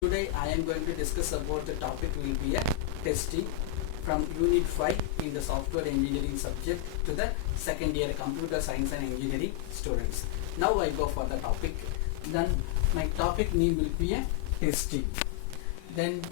Today I am going to discuss about the topic will be a testing from Unit 5 in the software engineering subject to the second year computer science and engineering students. Now I go for the topic. Then my topic name will be a testing. Then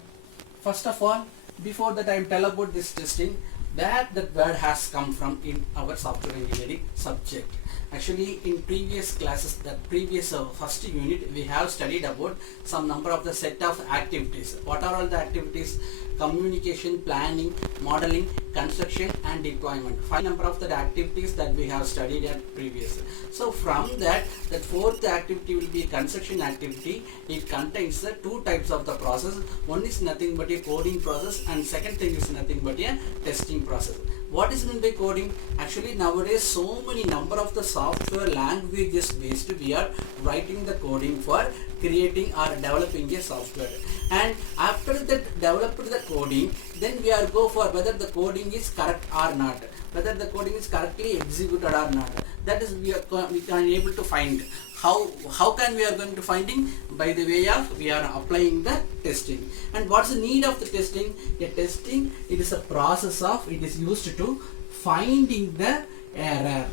first of all, before that I will tell about this testing, where that word has come from in our software engineering subject. Actually, in previous classes, the previous first unit, we have studied about some number of the set of activities. What are all the activities? Communication, planning, modeling, construction and deployment. 5 number of the activities that we have studied at previous. So from that, the fourth activity will be a construction activity. It contains the two types of the process. One is nothing but a coding process and second thing is nothing but a testing process. What is meant by coding? Actually, nowadays so many number of the software languages based we are writing the coding for creating or developing a software. And after that developed the coding, then we are go for whether the coding is correct or not, whether the coding is correctly executed or not. That is we can able to find. How can we are going to finding? By the way of we are applying the testing. And what's the need of the testing? A testing, it is a process of, it is used to finding the error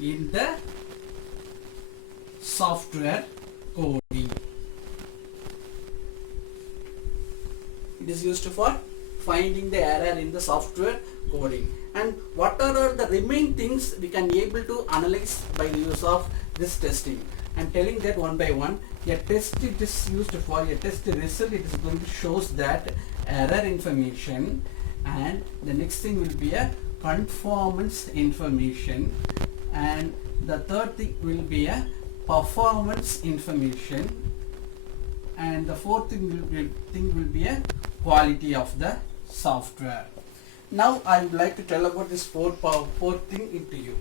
in the software coding. It is used for finding the error in the software coding. And what are the remaining things we can able to analyze by the use of this testing? I am telling that one by one. A test it is used for a test result. It is going to shows that error information, and the next thing will be a conformance information, and the third thing will be a performance information, and the fourth thing will be a quality of the software. Now I would like to tell about this fourth thing into you.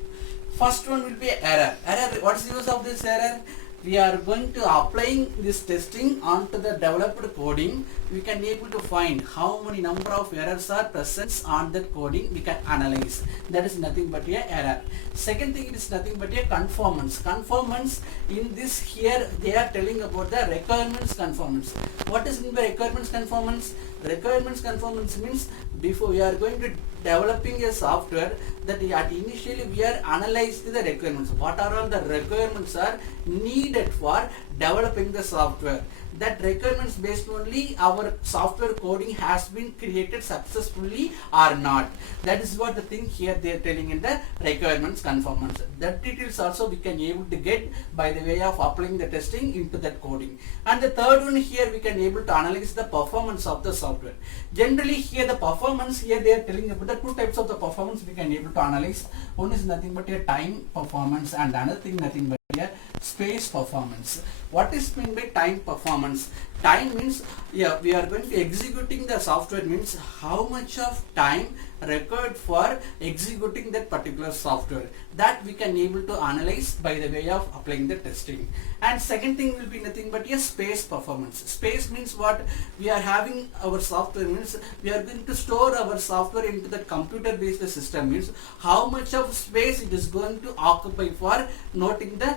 First one will be error. Error. What is the use of this error? We are going to applying this testing onto the developed coding. We can able to find how many number of errors are present on that coding. We can analyze. That is nothing but a error. Second thing is nothing but a conformance. Conformance in this here they are telling about the requirements conformance. What is meant by requirements conformance? Requirements conformance means before we are going to developing a software, that initially we are analyzing the requirements. What are all the requirements are needed for developing the software. That requirements based only our software coding has been created successfully or not. That is what the thing here they are telling in the requirements conformance. That details also we can able to get by the way of applying the testing into that coding. And the third one here we can able to analyze the performance of the software. Generally here the performance here they are telling about the two types of the performance we can able to analyze. One is nothing but a time performance and another thing nothing but a space performance. What is meant by time performance? Time means we are going to executing the software means how much of time required for executing that particular software. That we can able to analyze by the way of applying the testing. And second thing will be nothing but a space performance. Space means what? We are having our software means we are going to store our software into the computer based system means how much of space it is going to occupy for noting the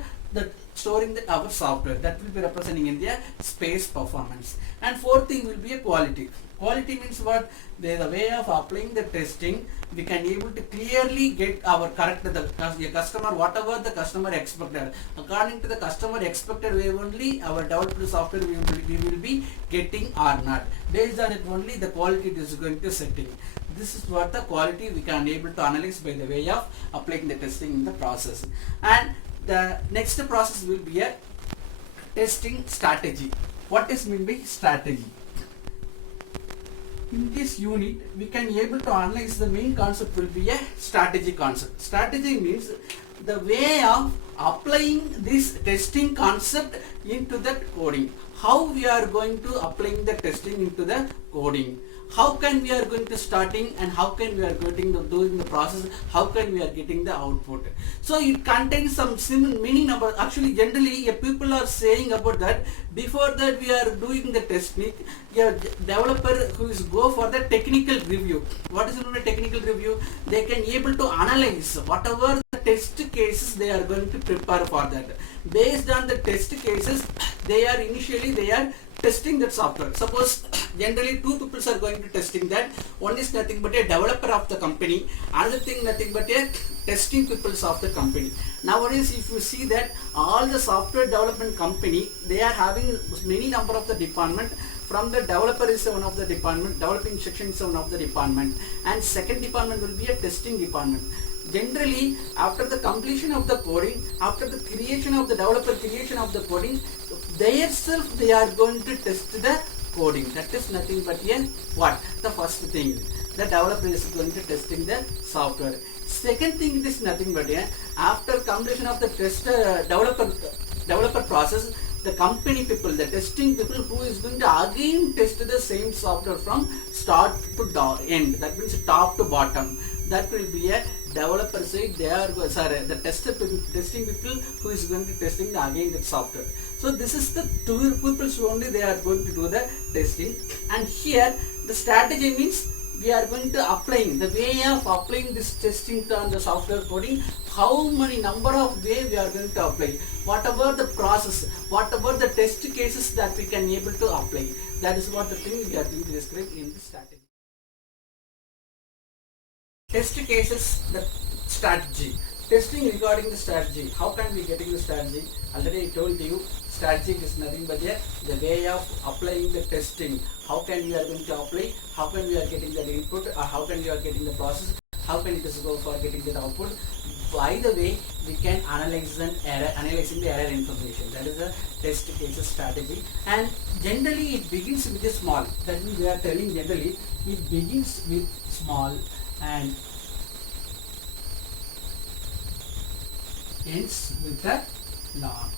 storing our software. That will be representing in the space performance. And fourth thing will be a quality. Quality means what? The way of applying the testing, we can able to clearly get our correct the customer whatever the customer expected. According to the customer expected way only our developed software we will be getting or not. Based on it only the quality it is going to setting. This is what the quality we can able to analyze by the way of applying the testing in the process. And the next process will be a testing strategy. What is meant by strategy? In this unit, we can able to analyze the main concept will be a strategy concept. Strategy means the way of applying this testing concept into that coding. How we are going to applying the testing into the coding. How can we are going to starting and how can we are getting the doing the process, how can we are getting the output. So it contains some many number. Actually generally people are saying about that before that we are doing the testing, a developer who is go for the technical review. What is the technical review? They can able to analyze whatever the test cases they are going to prepare for that. Based on the test cases, they are testing that software. Suppose generally two people are going to testing that. One is nothing but a developer of the company, another thing nothing but a testing peoples of the company. Nowadays if you see that all the software development company, they are having many number of the department. From the developer is one of the department, developing section is one of the department, and second department will be a testing department. Generally after the completion of the coding, after the creation of the developer creation of the coding, they self they are going to test the coding. That is nothing but a what? The first thing, the developer is going to testing the software. Second thing, it is nothing but a after completion of the test developer process, the company people, the testing people who is going to again test the same software from start to end. That means top to bottom. That will be a developer side. They are the testing people who is going to testing again the software. So this is the two people only they are going to do the testing. And here the strategy means we are going to applying the way of applying this testing on the software coding. How many number of way we are going to apply, whatever the process, whatever the test cases that we can able to apply. That is what the thing we are going to describe in this strategy. Test cases, the strategy. Testing regarding the strategy. How can we getting the strategy? Already I told you, strategy is nothing but the way of applying the testing. How can we are going to apply? How can we are getting the input? Or how can we are getting the process? How can it is go for getting the output? By the way, we can analyzing the error information. That is the test cases strategy. And generally it begins with a small. That means we are telling generally it begins with small and ends with the large.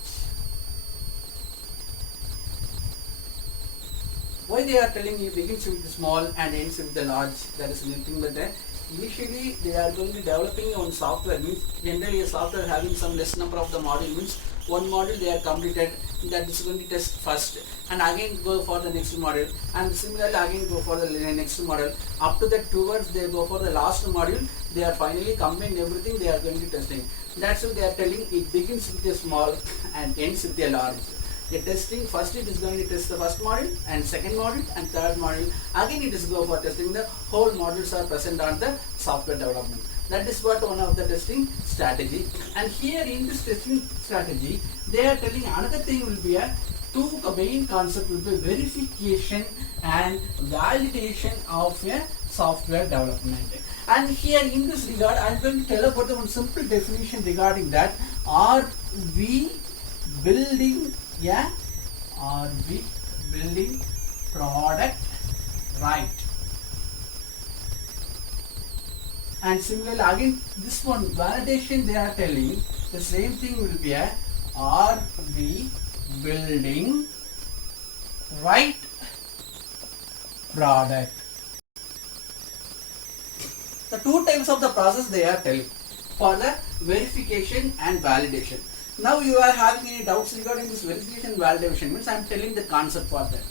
Why they are telling you begins with the small and ends with the large? That is nothing but that initially they are going to be developing on software. Means generally a software having some less number of the module, means one module they are completed, that is going to test first, and again go for the next module, and similarly again go for the next module. Up to that towards they go for the last module, they are finally combined everything, they are going to testing. That's what they are telling. It begins with a small and ends with a large. The testing, first it is going to test the first module and second module and third module. Again it is go for testing the whole modules are present on the software development. That is what one of the testing strategy. And here in this testing strategy, they are telling another thing will be a two main concept will be verification and validation of a software development. And here in this regard, I am going to tell about the one simple definition regarding that. Are we building product right? And similarly again this one validation, they are telling the same thing will be a are we building right product? The two types of the process they are telling for the verification and validation. Now you are having any doubts regarding this verification and validation, means I am telling the concept for that.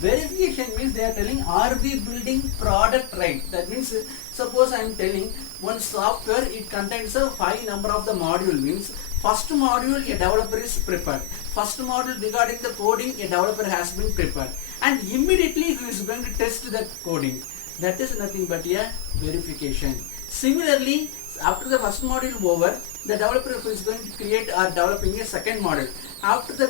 Verification means they are telling are we building product right? That means suppose I am telling one software, it contains a 5 number of the module, means first module a developer is prepared. First module regarding the coding a developer has been prepared, and immediately he is going to test the coding. That is nothing but a verification. Similarly, after the first module over, the developer who is going to create or developing a second module. After the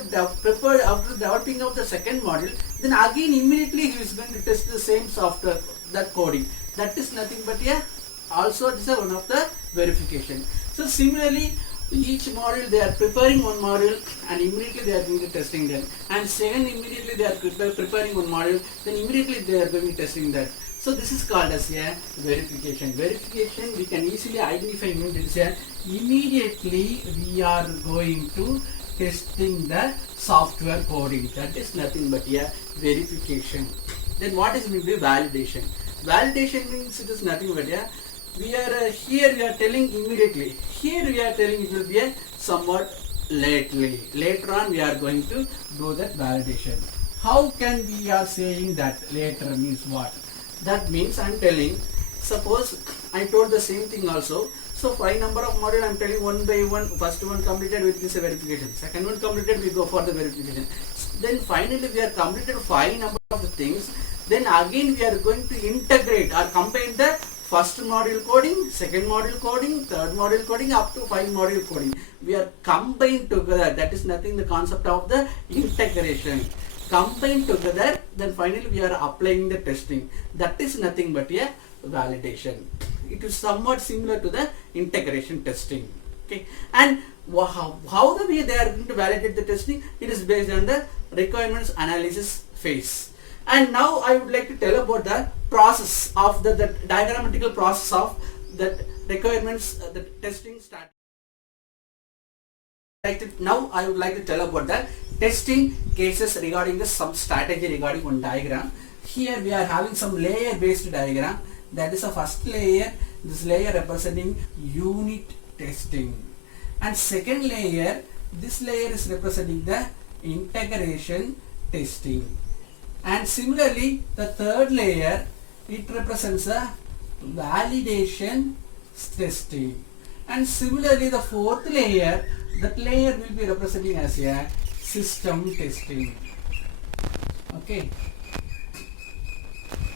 developing of the second module, then again immediately he is going to test the same software, that coding. That is nothing but a also this is one of the verification. So similarly, each module they are preparing one module and immediately they are going to testing that, and second immediately they are preparing one module, then immediately they are going to testing that. So this is called as a verification. Verification we can easily identify immediately we are going to testing the software coding. That is nothing but a verification. Then what is meant by validation? Validation means it is nothing but a we are here we are telling immediately. Here we are telling it will be a somewhat lately. Later on we are going to do that validation. How can we are saying that later means what? That means I am telling, suppose I told the same thing also. So 5 number of module I am telling one by one. First one completed with this verification. Second one completed we go for the verification. then finally we are completed 5 number of the things, then again we are going to integrate or combine the first module coding, second module coding, third module coding, up to 5 module coding. We are combined together. That is nothing the concept of the integration. Combined together, then finally we are applying the testing. That is nothing but a validation. It is somewhat similar to the integration testing. Okay, and how the way they are going to validate the testing? It is based on the requirements analysis phase. And now I would like to tell about the process of the diagrammatical process of the requirements, the testing start. Now I would like to tell about the testing cases regarding the some strategy regarding one diagram. Here we are having some layer based diagram. That is a first layer. This layer representing unit testing, and second layer, this layer is representing the integration testing, and similarly the third layer, it represents a validation testing, and similarly the fourth layer, that layer will be representing as a system testing. Okay,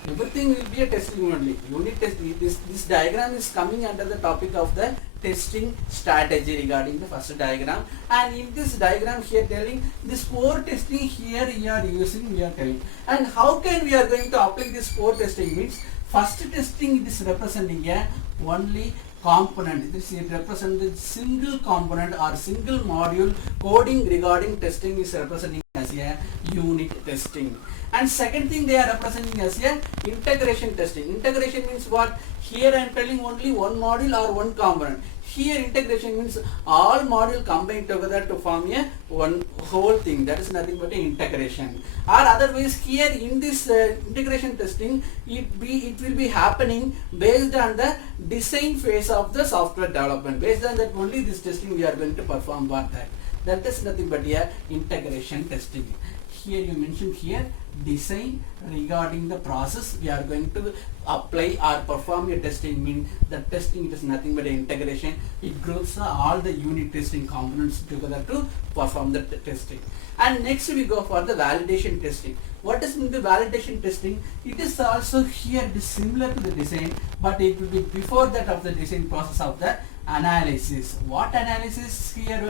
everything will be a testing only. Unit testing. This diagram is coming under the topic of the testing strategy regarding the first diagram, and in this diagram here telling this 4 testing here you are using, we are telling, and how can we are going to apply this 4 testing means first testing it is representing a only component. This is representing single component or single module coding regarding testing is representing as a unit testing. And second thing they are representing as a integration testing. Integration means what? Here I am telling only one module or one component. Here integration means all module combined together to form a one whole thing. That is nothing but an integration. Or otherwise here in this integration testing, it will be happening based on the design phase of the software development. Based on that only this testing we are going to perform for that. That is nothing but a integration testing. Here you mentioned here design regarding the process we are going to apply or perform a testing, mean the testing it is nothing but integration. It groups all the unit testing components together to perform the testing. And next we go for the validation testing. What is in the validation testing? It is also here it is similar to the design, but it will be before that of the design process of the analysis. What analysis? Here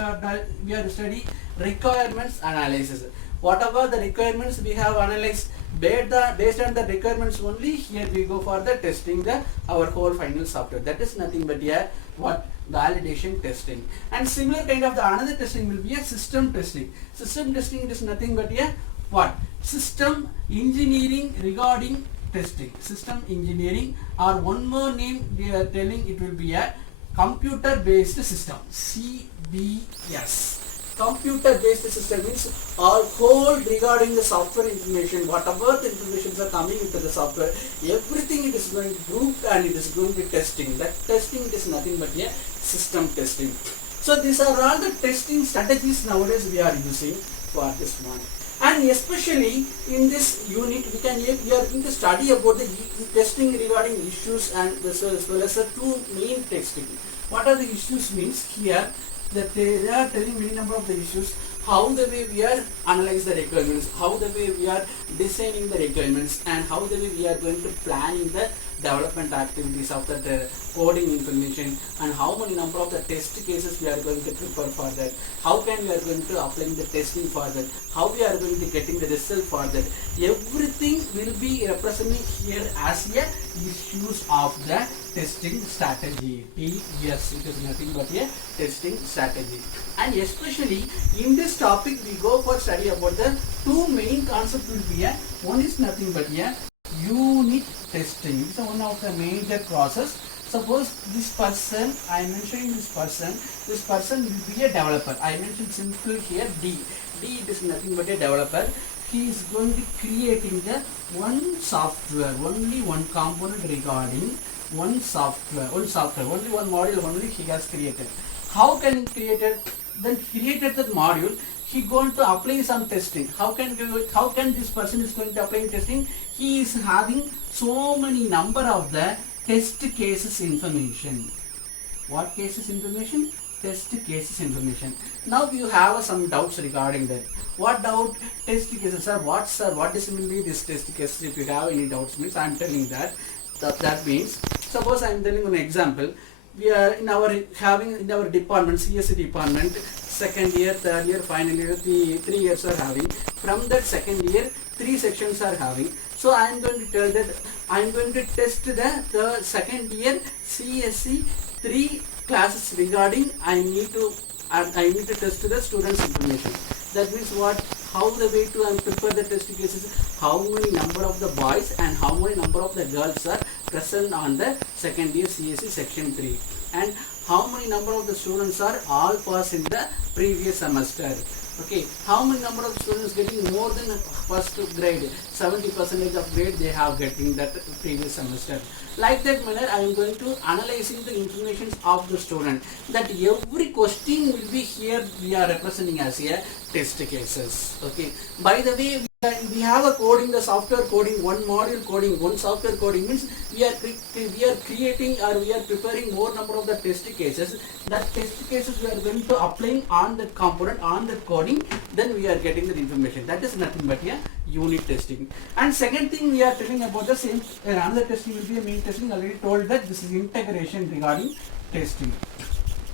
we are studying requirements analysis. Whatever the requirements we have analyzed, based on the requirements only, here we go for the testing our whole final software. That is nothing but a what? Validation testing. And similar kind of the another testing will be a system testing. System testing is nothing but a what? System engineering regarding testing. System engineering, or one more name we are telling, it will be a computer based system, CBS. Computer based system means all whole regarding the software information, whatever the informations are coming into the software, everything it is going to group and it is going to be testing. That testing is nothing but a system testing. So these are all the testing strategies nowadays we are using for this one. And especially in this unit we are going to study about the testing regarding issues, and as well as the 2 main testing. What are the issues means here? That they are telling many number of the issues, how the way we are analyze the requirements, how the way we are designing the requirements, and how the way we are going to plan in the development activities of the coding information, and how many number of the test cases we are going to prepare for that, how can we are going to apply the testing for that, how we are going to getting the result for that. Everything will be represented here as a issues of the testing strategy. Yes, it is nothing but a testing strategy. And especially in this topic we go for study about the 2 main concepts will be a, one is nothing but a unit testing. It's one of the major process. Suppose this person, I am mentioning this person will be a developer. I mentioned simple here D. D is nothing but a developer. He is going to creating the one software, only one component regarding one software, only one module only he has created. How can he create it? Then created that module, he going to apply some testing. How can this person is going to apply testing? He is having so many number of the test cases information. What cases information? test cases information. Now you have some doubts regarding that. What doubt? Test cases, sir. What is mean this test cases? If you have any doubts, means I am telling that. That means, suppose I am telling an example. We are in our department, CSE department, second year, third year, final year, 3 years are having. From that second year, 3 sections are having. So I am going to tell that I am going to test the second year CSE 3 classes regarding I need to test the students information. That means what? How the way to prepare the test cases, how many number of the boys and how many number of the girls are present on the second year CSE section 3, and how many number of the students are all passed in the previous semester. Okay, how many number of students getting more than first grade, 70% of grade they have getting that previous semester. Like that manner, I am going to analyzing the information of the student. That every question will be here we are representing as a test cases. Okay. By the way, we have a coding, the software coding, one module coding, one software coding means we are creating or we are preparing more number of the test cases. That test cases we are going to applying on that component, on that coding, then we are getting the information. That is nothing but a unit testing. And second thing we are telling about the same, another testing will be a main testing. Already told that this is integration regarding testing.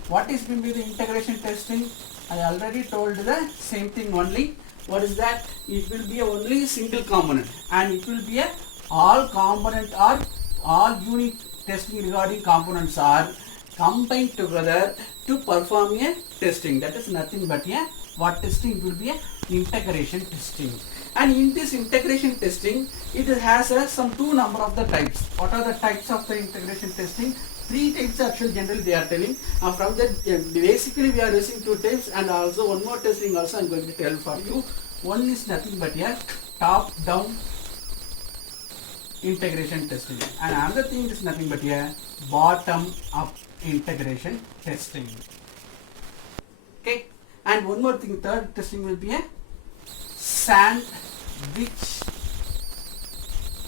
What is going to be the integration testing? I already told the same thing only. What is that? It will be only single component, and it will be a all component or all unit testing regarding components are combined together to perform a testing. That is nothing but a what testing? It will be a integration testing. And in this integration testing, it has some 2 number of the types. What are the types of the integration testing? 3 types actually generally they are telling. From that basically we are using 2 types, and also one more testing also I am going to tell for you. One is nothing but a top down integration testing, and another thing is nothing but a bottom up integration testing. Okay, and one more thing, third testing will be a sandwich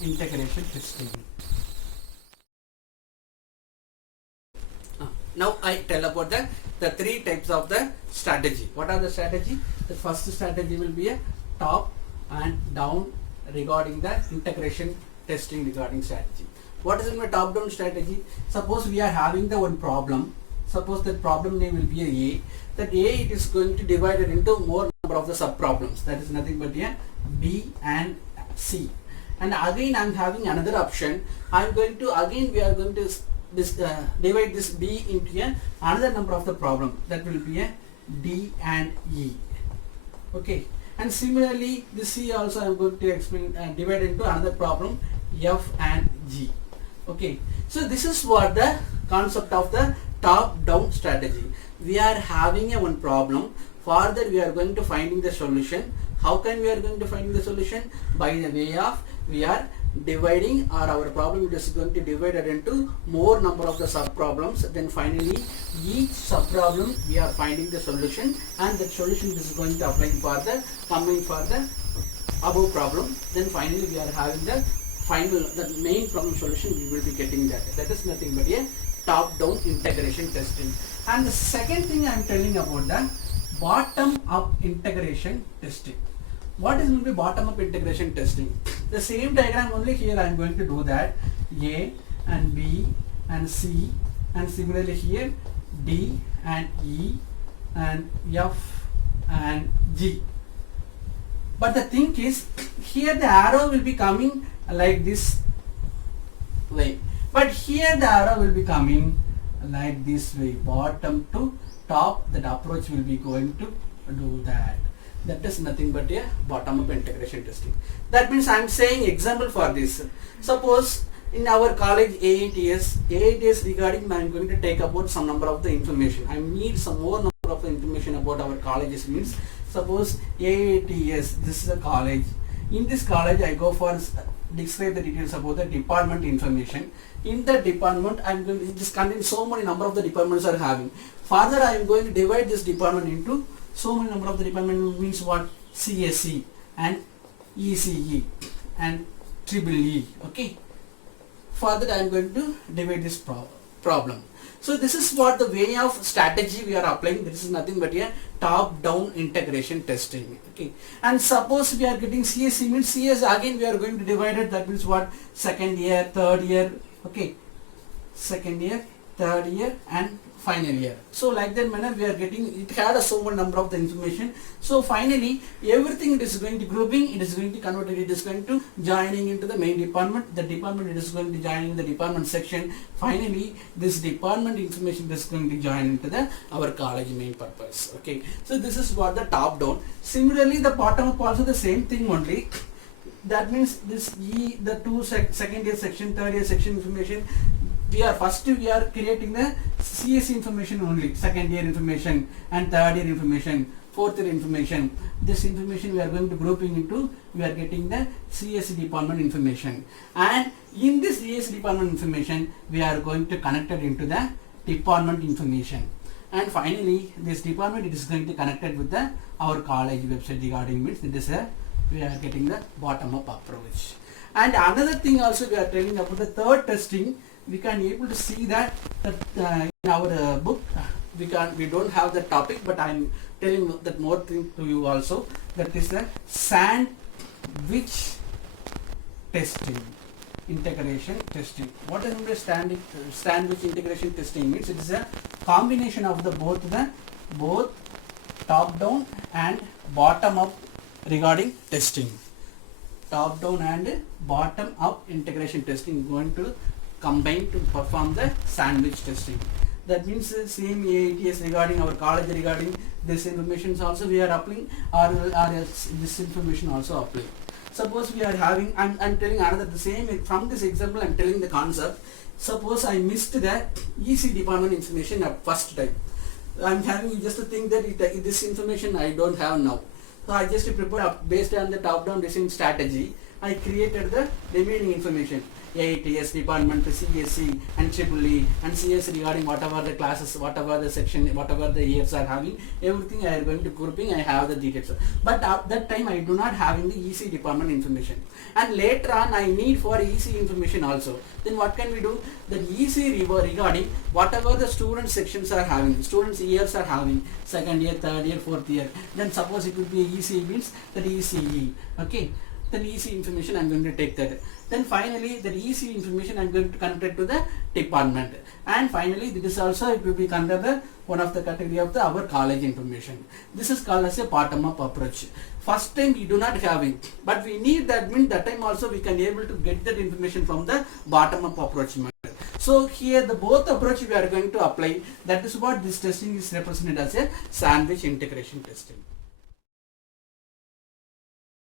integration testing. Now I tell about the 3 types of the strategy. What are the strategy? The first strategy will be a top and down regarding the integration testing regarding strategy. What is in my top down strategy? Suppose we are having the one problem. Suppose that problem name will be a. That A, it is going to divide it into more number of the sub problems. That is nothing but a B and C. And again I am having another option. I am going to we are going to divide this B into another number of the problem. That will be a D and E. Okay. And similarly, this C also I am going to explain divide into another problem F and G. Okay. So this is what the concept of the top down strategy. We are having a one problem. Further we are going to finding the solution. How can we are going to find the solution? By the way of we are dividing, or our problem is going to divide it into more number of the sub problems. Then finally each sub problem we are finding the solution, and that solution is going to apply for the coming for the above problem. Then finally we are having the main problem solution. We will be getting that. That is nothing but a top down integration testing. And the second thing I am telling about the bottom up integration testing. What is going to be bottom up integration testing? The same diagram only here I am going to do that. A and B and C, and similarly here D and E and F and G. But the thing is, here the arrow will be coming like this way, but here the arrow will be coming like this way, bottom to top. That approach will be going to do that. That is nothing but a bottom up integration testing. That means I am saying example for this. Suppose in our college AITS regarding I am going to take about some number of the information. I need some more number of the information about our colleges. Means suppose AITS, this is a college. In this college I go for describe the details about the department information. In the department I am going to, this contains so many number of the departments are having. Further I am going to divide this department into so many number of the department, means what? CSE and ECE and EEE. Okay. Further I am going to divide this problem. So this is what the way of strategy we are applying. This is nothing but a top-down integration testing. Okay, and suppose we are getting CSE means CS again we are going to divide it. That means what? Second year, third year. Okay, second year, third year, and final year. So like that manner we are getting, it had a so much number of the information. So finally everything it is going to grouping, it is going to convert it is going to joining into the main department. The department it is going to join in the department section. Finally this department information is going to join into the our college main purpose. Okay, so this is what the top down. Similarly the bottom up also the same thing only. That means this the two second year section, third year section information, we are creating the CSE information only, second year information and third year information, fourth year information. This information we are going to grouping into, we are getting the CSE department information, and in this CSE department information we are going to connect it into the department information, and finally this department it is going to connected with the our college website regarding means it is a we are getting the bottom up approach. And another thing also we are telling about the third testing, we can able to see that in our book we don't have the topic, but I am telling that more thing to you also, that is the sandwich testing, integration testing. What is the sandwich integration testing means? It is a combination of the both top down and bottom up regarding testing. Top down and bottom up integration testing going to combine to perform the sandwich testing. That means the same AITS regarding our college regarding this information also we are applying, or this information also applying. Suppose we are having, I'm telling another the same from this example I'm telling the concept. Suppose I missed the EC department information at first time. I'm having just to think that this information I don't have now. So I just prepared based on the top-down design strategy. I created the remaining information, AITS department, CSE and EEE and CS regarding whatever the classes, whatever the section, whatever the years are having, everything I am going to grouping, I have the details. But at that time I do not having the EC department information, and later on I need for EC information also. Then what can we do? The EC regarding whatever the student sections are having, students years are having, second year, third year, fourth year. Then suppose it will be EC means that ECE. Okay. Then EC information I am going to take that. Then finally the EC information I am going to connect it to the department, and finally this also it will be under the one of the category of the our college information. This is called as a bottom up approach. First time we do not have it, but we need that means that time also we can able to get that information from the bottom up approach method. So here the both approach we are going to apply. That is what this testing is represented as a sandwich integration testing.